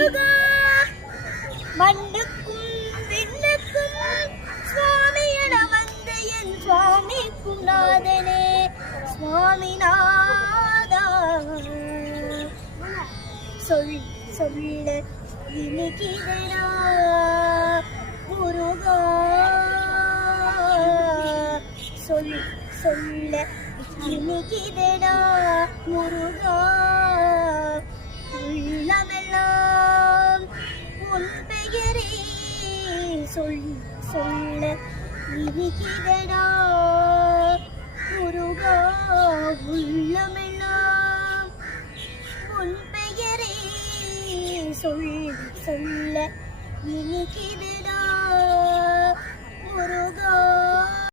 முருகா மண்ணுக்கும் விண்ணுக்கும் சுவாமி என வந்த என் சுவாமிக்கும் நாதனே சுவாமிநாதா சொல்ல இனிக்கிறனா முருகா சொல்ல இனிக்கிறனா முருகா உள்ளமெல்லாம் உன் பெயரே சொல்ல இனிக்கிறனா முருகா உள்ளமெல்லாம் உன் பெயரே சொல்ல இனிக்கிறனா